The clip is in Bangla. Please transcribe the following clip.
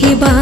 হেবা